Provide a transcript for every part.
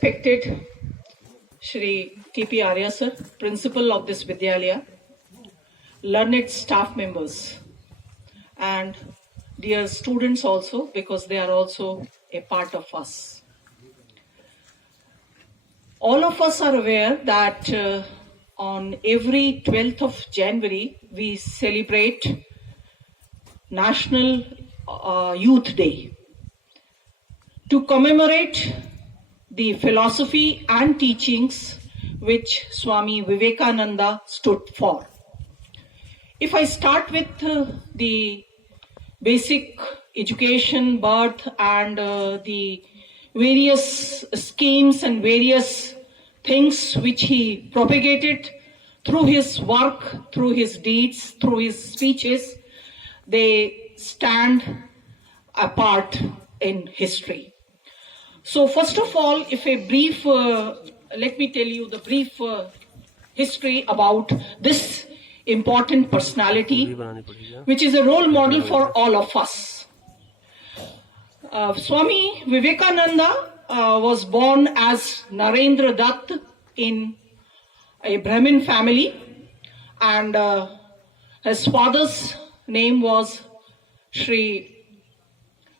respected Shri T.P. Arya sir, principal of this Vidyalaya, learned staff members, and dear students also, because they are also a part of us. All of us are aware that on every 12th of January, we celebrate National Youth Day to commemorate the philosophy and teachings which Swami Vivekananda stood for. If I start with the basic education, birth, and the various schemes and various things which he propagated through his work, through his deeds, through his speeches, they stand apart in history. So first of all, if a brief, let me tell you the brief history about this important personality, which is a role model for all of us. Swami Vivekananda was born as Narendra Dutt in a Brahmin family, and his father's name was Shri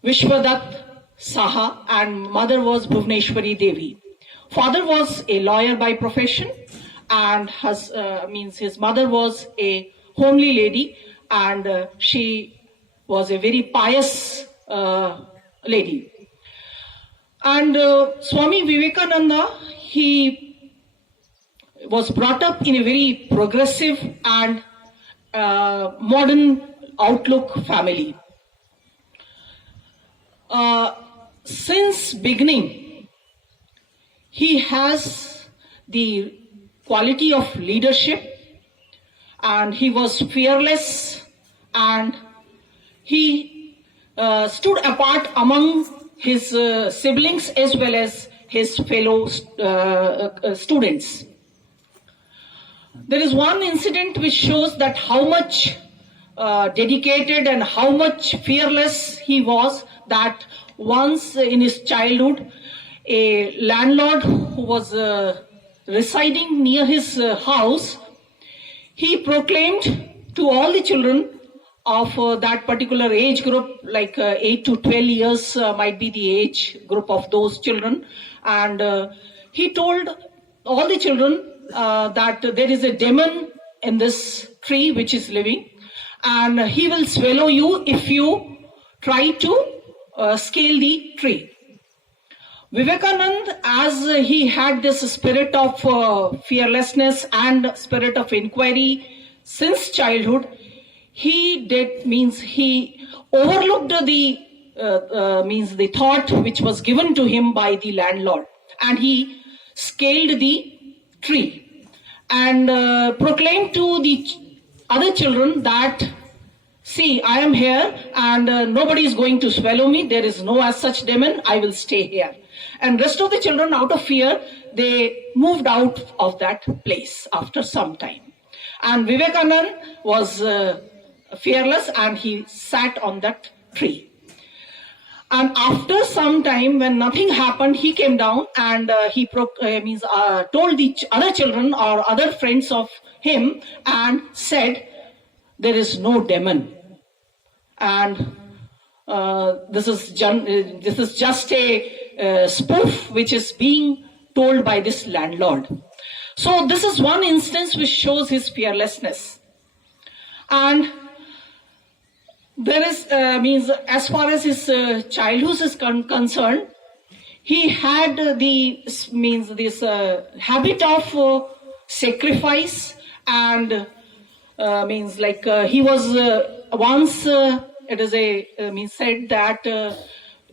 Vishwadatt Saha and mother was Bhuvneshwari Devi. Father was a lawyer by profession, and his mother was a homely lady, and she was a very pious lady. And Swami Vivekananda, he was brought up in a very progressive and modern outlook family. Since beginning, he has the quality of leadership, and he was fearless, and he stood apart among his siblings as well as his fellow students. There is one incident which shows that how much dedicated and how much fearless he was, that once in his childhood, a landlord who was residing near his house, he proclaimed to all the children of that particular age group, like 8 to 12 years might be the age group of those children, and he told all the children that there is a demon in this tree which is living, and he will swallow you if you try to scale the tree. Vivekananda, as he had this spirit of fearlessness and spirit of inquiry since childhood, he overlooked the thought which was given to him by the landlord, and he scaled the tree and proclaimed to the other children that, see, I am here and nobody is going to swallow me. There is no as such demon. I will stay here. And rest of the children, out of fear, they moved out of that place after some time. And Vivekananda was fearless, and he sat on that tree. And after some time, when nothing happened, he came down and he told the other children or other friends of him and said, there is no demon. And this is just a spoof which is being told by this landlord. So this is one instance which shows his fearlessness. And there is as far as his childhood is concerned, he had this habit of sacrifice, and he was once said that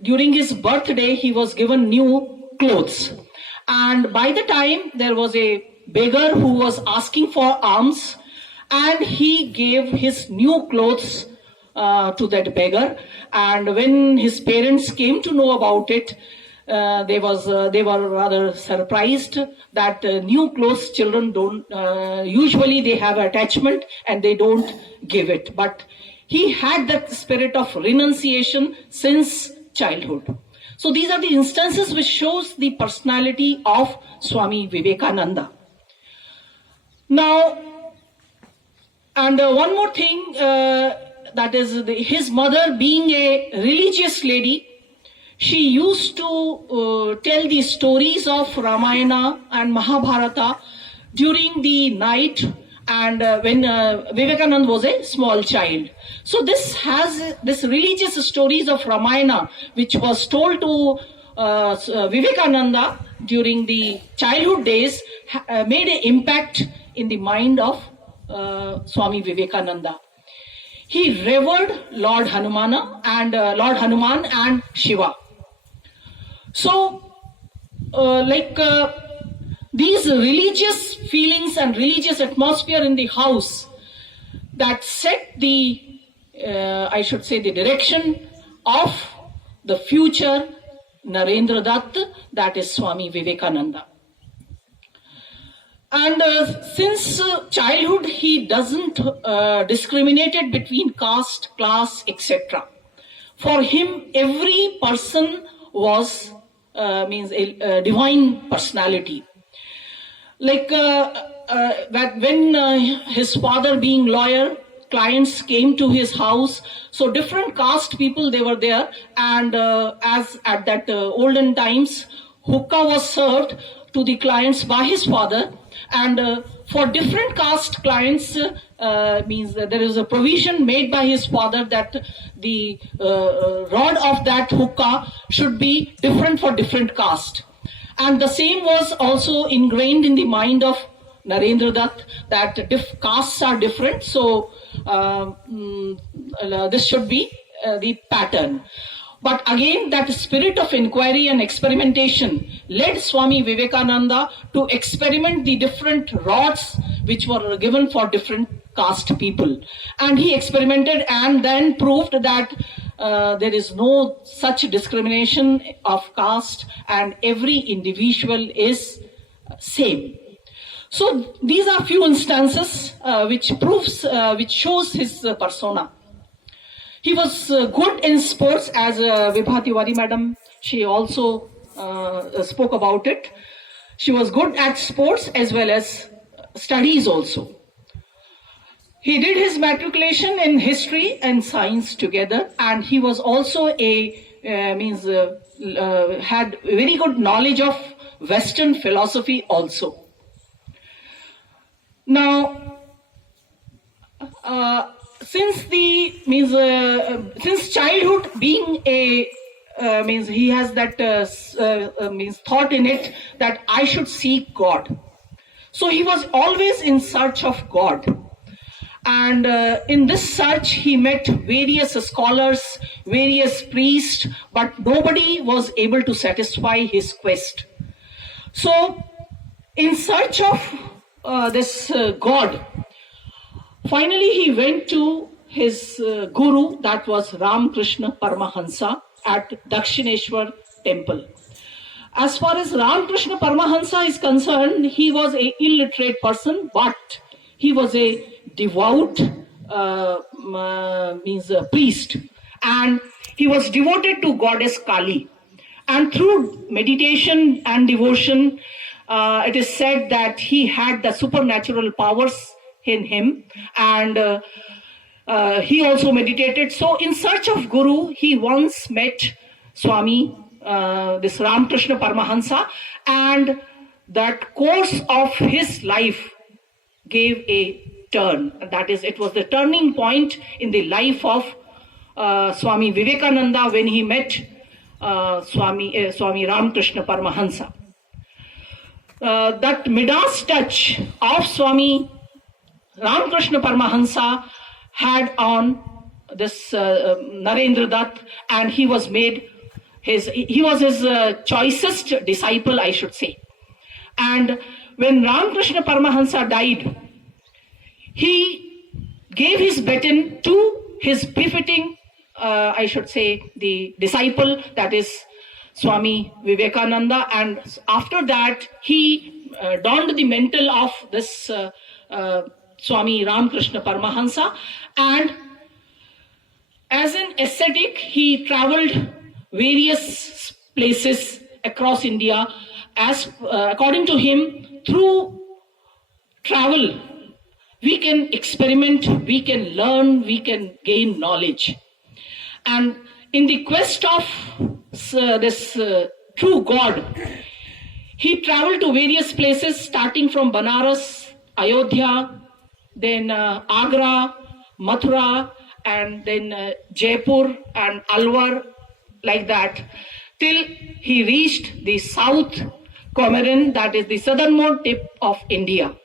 during his birthday he was given new clothes, and by the time there was a beggar who was asking for alms, and he gave his new clothes to that beggar. And when his parents came to know about it, they were rather surprised that new clothes children don't usually they have attachment and they don't give it, but he had that spirit of renunciation since childhood. So these are the instances which shows the personality of Swami Vivekananda. Now, and one more thing, that is his mother being a religious lady, she used to tell the stories of Ramayana and Mahabharata during the night and when Vivekananda was a small child. So this religious stories of Ramayana, which was told to Vivekananda during the childhood days, made an impact in the mind of Swami Vivekananda. He revered Lord Hanuman and Shiva. So, these religious feelings and religious atmosphere in the house that set the, the direction of the future Narendra Dutt, that is Swami Vivekananda. And since childhood, he doesn't discriminate between caste, class, etc. For him, every person was a divine personality. That when his father being lawyer, clients came to his house, so different caste people, they were there, and as at that olden times, hookah was served to the clients by his father, and for different caste clients, there is a provision made by his father that the rod of that hookah should be different for different caste. And the same was also ingrained in the mind of Narendra Dutt, that castes are different, so this should be the pattern. But again, that spirit of inquiry and experimentation led Swami Vivekananda to experiment the different rods which were given for different caste people. And he experimented and then proved that there is no such discrimination of caste and every individual is same. So these are few instances which shows his persona. He was good in sports, as Vibha Tiwari madam, she also spoke about it. She was good at sports as well as studies also. He did his matriculation in history and science together, and he was also had very good knowledge of Western philosophy also. Now, since childhood, being a he has that thought in it that I should seek God. So he was always in search of God. And in this search, he met various scholars, various priests, but nobody was able to satisfy his quest. So, in search of this God, finally he went to his guru, that was Ramakrishna Paramahansa at Dakshineshwar temple. As far as Ramakrishna Paramahansa is concerned, he was an illiterate person, but he was a devout priest, and he was devoted to goddess Kali. And through meditation and devotion, it is said that he had the supernatural powers in him, and he also meditated. So in search of Guru, he once met Swami, this Ramakrishna Paramahansa, and that course of his life gave a turn. That is, it was the turning point in the life of Swami Vivekananda when he met Swami Ramakrishna Paramahansa. That Midas touch of Swami Ramakrishna Paramahansa had on this Narendra Dutt, and he was his choicest disciple, I should say. And when Ramakrishna Paramahansa died, he gave his baton to his befitting, the disciple, that is Swami Vivekananda. And after that, he donned the mantle of this Swami Ramakrishna Paramahansa. And as an ascetic, he traveled various places across India. As according to him, through travel, we can experiment, we can learn, we can gain knowledge. And in the quest of this true God, he traveled to various places, starting from Banaras, Ayodhya, then Agra, Mathura, and then Jaipur and Alwar, like that, till he reached the South Comorin, that is the southernmost tip of India.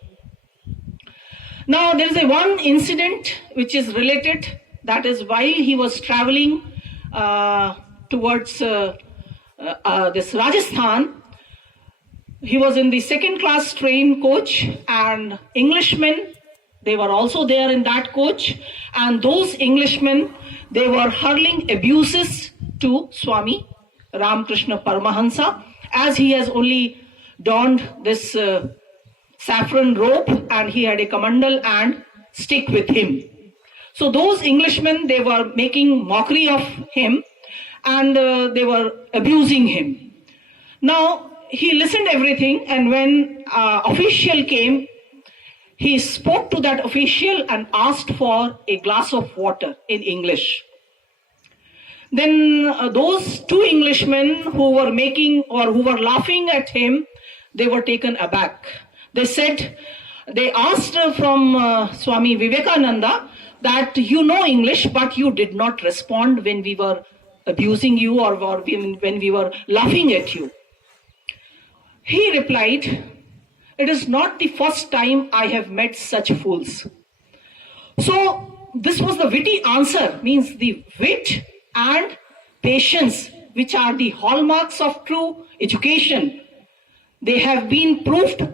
Now there is one incident which is related, that is while he was traveling towards this Rajasthan, he was in the second class train coach, and Englishmen, they were also there in that coach, and those Englishmen, they were hurling abuses to Swami Ramakrishna Paramahansa, as he has only donned this saffron robe and he had a kamandal and stick with him. So those Englishmen, they were making mockery of him and they were abusing him. Now he listened everything, and when official came, he spoke to that official and asked for a glass of water in English. Then those two Englishmen who were making or who were laughing at him, they were taken aback. They said, they asked from Swami Vivekananda that you know English, but you did not respond when we were abusing you or when we were laughing at you. He replied, it is not the first time I have met such fools. So this was the witty answer, means the wit and patience, which are the hallmarks of true education. They have been proved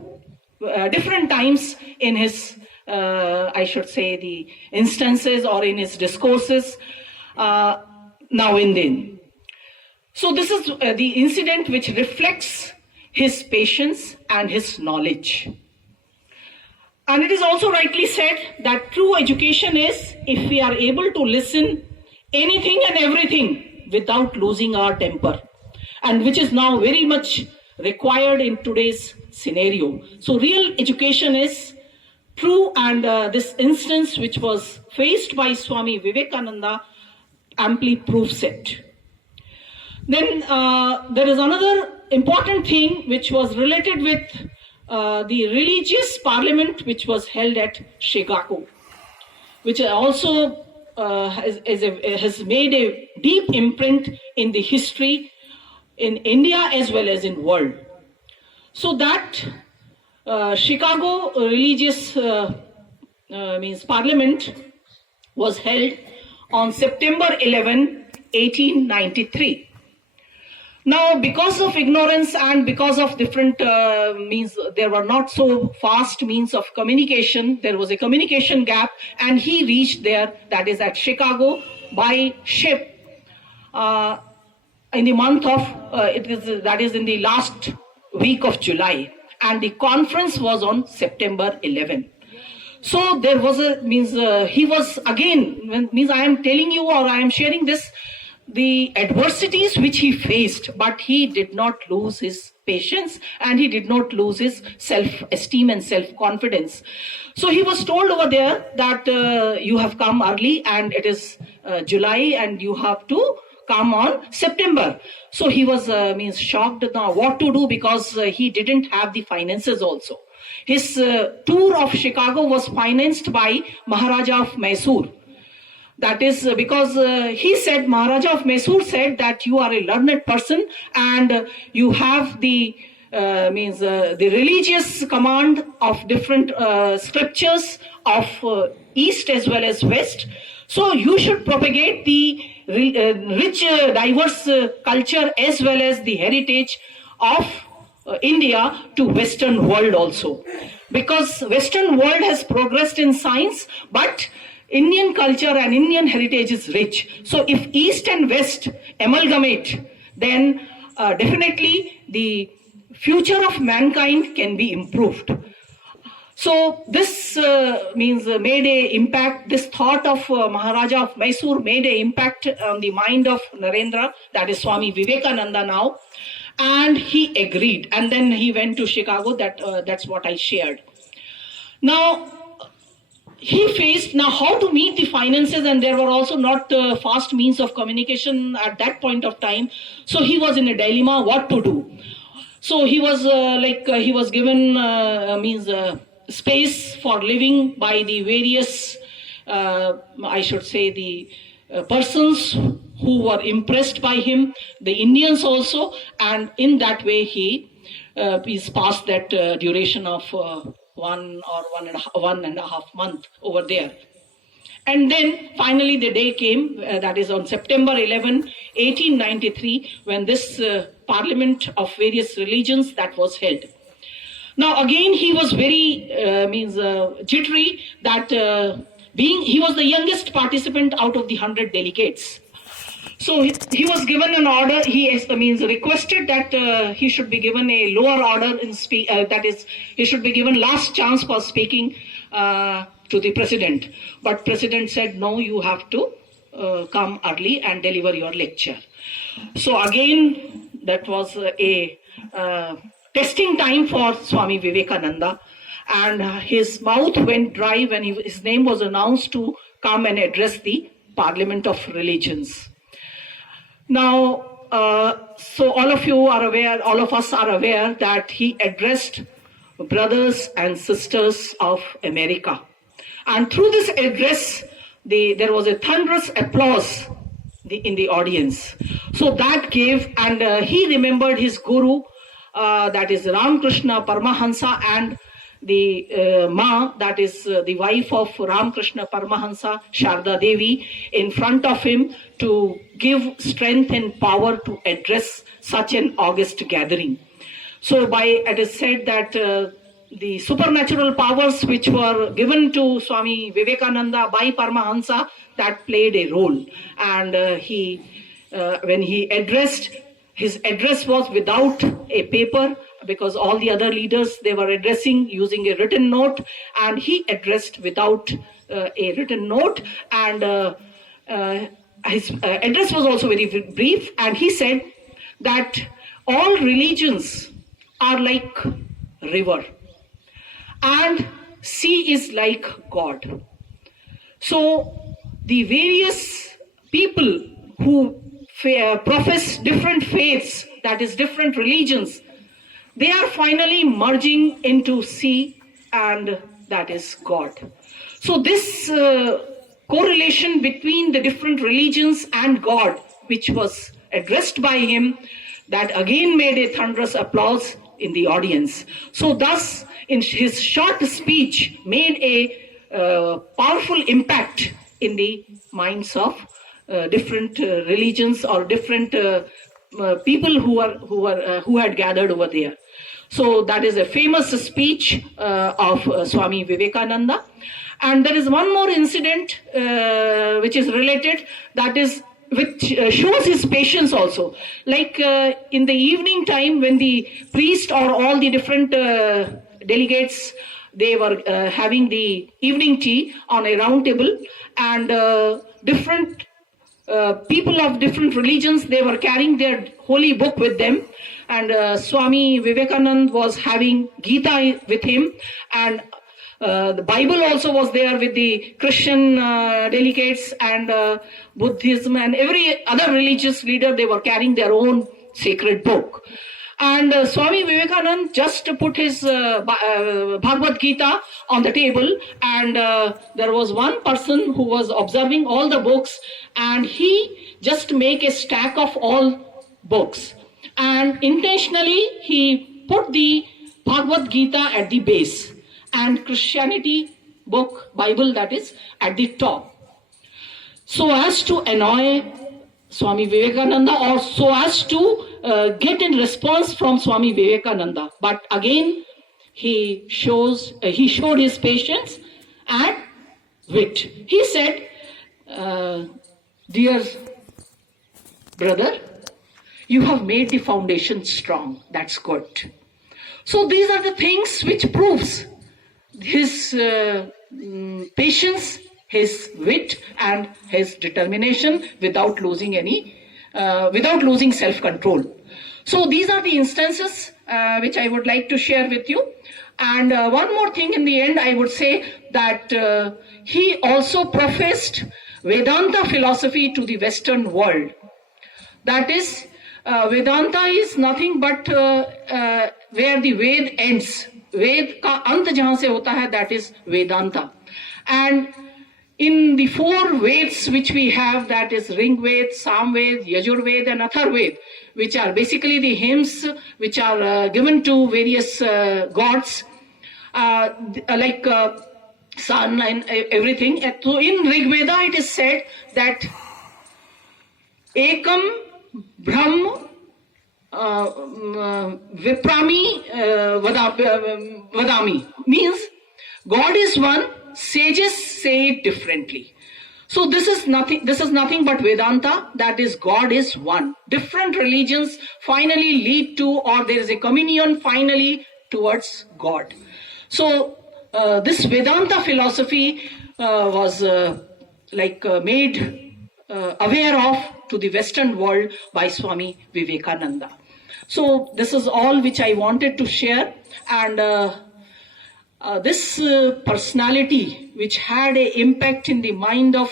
different times in his, I should say, the instances or in his discourses now and then. So this is the incident which reflects his patience and his knowledge. And it is also rightly said that true education is if we are able to listen anything and everything without losing our temper, and which is now very much required in today's scenario. So real education is true, and this instance which was faced by Swami Vivekananda amply proves it. Then there is another important thing which was related with the religious parliament which was held at Chicago, which also has made a deep imprint in the history in India as well as in world. So that Chicago religious means parliament was held on September 11, 1893. Now, because of ignorance and because of different means, there were not so fast means of communication. There was a communication gap, and he reached there, that is at Chicago, by ship in the month of that is in the last week of July, and the conference was on September 11. So there was a means he was again means I am telling you or I am sharing this, the adversities which he faced, but he did not lose his patience and he did not lose his self-esteem and self-confidence. So he was told over there that you have come early and it is July and you have to come on September. So he was means shocked now what to do, because he didn't have the finances also. His tour of Chicago was financed by Maharaja of Mysore. That is because he said, Maharaja of Mysore said that you are a learned person and you have the the religious command of different scriptures of East as well as West. So you should propagate the rich, diverse culture as well as the heritage of India to Western world also. Because Western world has progressed in science, but Indian culture and Indian heritage is rich. So if East and West amalgamate, then definitely the future of mankind can be improved. So this made a impact. This thought of Maharaja of Mysore made a impact on the mind of Narendra, that is Swami Vivekananda now, and he agreed. And then he went to Chicago. That's what I shared. Now he faced how to meet the finances, and there were also not fast means of communication at that point of time. So he was in a dilemma what to do. So he was he was given space for living by the various, I should say, the persons who were impressed by him, the Indians also, and in that way he is past that duration of 1.5 month over there. And then finally the day came, that is on September 11, 1893, when this parliament of various religions that was held. Now again he was very jittery that he was the youngest participant out of the 100 delegates. So he was given an order. He requested that he should be given a lower order in that is, he should be given last chance for speaking to the president. But president said, no, you have to come early and deliver your lecture. So again, that was a testing time for Swami Vivekananda, and his mouth went dry when his name was announced to come and address the Parliament of Religions. Now, so all of you are aware, all of us are aware that he addressed brothers and sisters of America. And through this address, there was a thunderous applause in the audience. So that gave, and he remembered his guru, that is Ramakrishna Paramahansa, and the Ma, that is the wife of Ramakrishna Paramahansa, Sharda Devi, in front of him to give strength and power to address such an august gathering. So it is said that the supernatural powers which were given to Swami Vivekananda by Paramahansa, that played a role. And when he addressed, his address was without a paper, because all the other leaders, they were addressing using a written note, and he addressed without a written note. And his address was also very brief, and he said that all religions are like river, and sea is like God. So the various people who profess different faiths, that is different religions, they are finally merging into sea, and that is God. So this correlation between the different religions and God, which was addressed by him, that again made a thunderous applause in the audience. So thus, in his short speech, made a powerful impact in the minds of different religions or different people who had gathered over there. So that is a famous speech of Swami Vivekananda. And there is one more incident which is related, which shows his patience also. Like in the evening time, when the priest or all the different delegates, they were having the evening tea on a round table, and different people of different religions, they were carrying their holy book with them. And Swami Vivekananda was having Gita with him, and the Bible also was there with the Christian delegates, and Buddhism and every other religious leader, they were carrying their own sacred book. And Swami Vivekananda just put his Bhagavad Gita on the table, and there was one person who was observing all the books, and he just make a stack of all books. And intentionally, he put the Bhagavad Gita at the base, and Christianity book, Bible, that is, at the top, so as to annoy Swami Vivekananda, or so as to get a response from Swami Vivekananda. But again, he showed his patience and wit. He said, dear brother, you have made the foundation strong. That's good. So these are the things which proves his patience, his wit, and his determination without losing without losing self-control. So these are the instances which I would like to share with you. And one more thing in the end, I would say that he also professed Vedanta philosophy to the Western world. That is, Vedanta is nothing but where the Ved ends. Ved ka ant jahan se hota hai, that is Vedanta. And in the 4 Veds which we have, that is Ring Ved, Sam Ved, Yajur Ved, and Athar Ved, which are basically the hymns which are given to various gods, like sun and everything. So in Rig Veda it is said that Ekam Brahm Viprami Vadami, means God is one, sages say it differently. So this is nothing but Vedanta, that is God is one. Different religions finally lead to, or there is a communion finally towards God. So this Vedanta philosophy was made aware of to the Western world by Swami Vivekananda. So this is all which I wanted to share. And this personality which had an impact in the mind of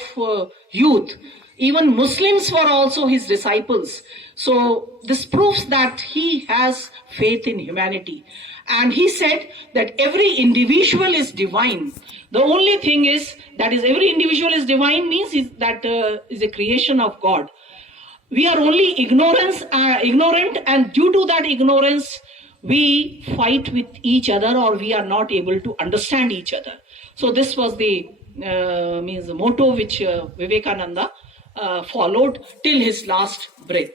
youth, even Muslims were also his disciples. So this proves that he has faith in humanity. And he said that every individual is divine. The only thing is, that is, every individual is divine means that is a creation of God. We are only ignorant, and due to that ignorance, we fight with each other, or we are not able to understand each other. So this was the motto which Vivekananda followed till his last breath.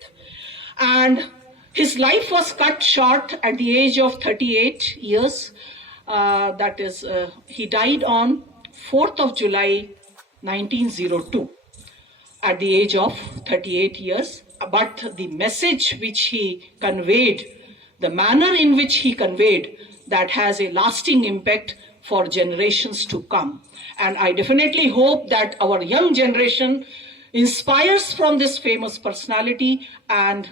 And his life was cut short at the age of 38 years. That is, he died on 4th of July 1902 at the age of 38 years. But the message which he conveyed, the manner in which he conveyed, that has a lasting impact for generations to come. And I definitely hope that our young generation inspires from this famous personality and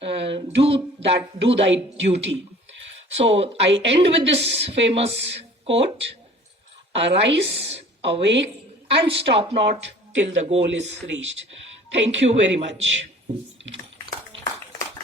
do thy duty. So I end with this famous quote: arise, awake, and stop not till the goal is reached. Thank you very much.